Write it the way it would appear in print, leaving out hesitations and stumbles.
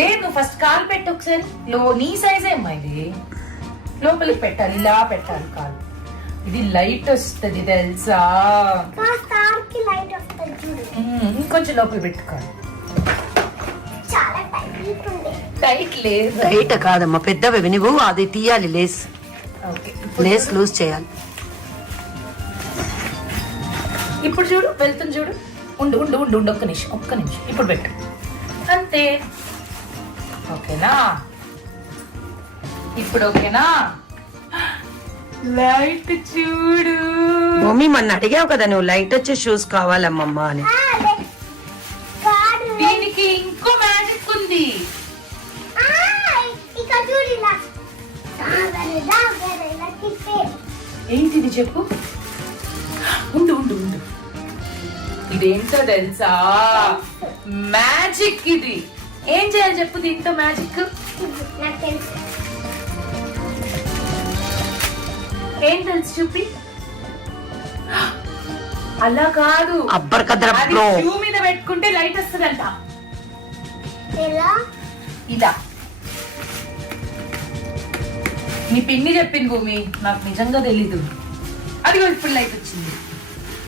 లేదు, ఫస్ట్ కాలు పెట్టు ఒకసారి. నీ సైజ్ ఏమ్మా ఇది? లోపలికి పెట్టాలి, ఇలా పెట్టాలి కాలు. ఇది లైట్ వస్తుంది తెలుసా? ఇంకొంచెం లోపల పెట్టుకోవాలి. టైట్ లేదు. టైట్ కాదమ్మా, పెద్దవి నువ్వు అది తీయాలి. లేస్ లేస్ లూజ్ చేయాలి. ఇప్పుడు చూడు, వెళ్తుంది చూడు. ఉండు ఉండు ఉండు ఉండు, ఒక్క నిమిషం ఒక్క నిమిషం. ఇప్పుడు పెట్టు, అంతే. ఓకేనా? ఇప్పుడు ఓకేనా? లైట్ చూడు. మమ్మీ మొన్న అడిగావు కదా నువ్వు లైట్ వచ్చే షూస్ కావాలమ్మమ్మా అని. దీనికి ఇంకో మ్యాజిక్ ఉంది. ఏంటిది చెప్పు? ఉండు ఉండు ఉండు. ఇదేంటో తెలుసా? మ్యాజిక్ ఇది. ఏం చేయాలి చెప్పు దీంతో మ్యాజిక్? ఏం తెలుసు చూపి. అలా కాదు, షూ మీద పెట్టుకుంటే లైట్ వస్తుందంట. ఇలా నీ పిన్ని చెప్పింది భూమి, నాకు నిజంగా తెలీదు. అదిగో ఇప్పుడు లైట్ వచ్చింది.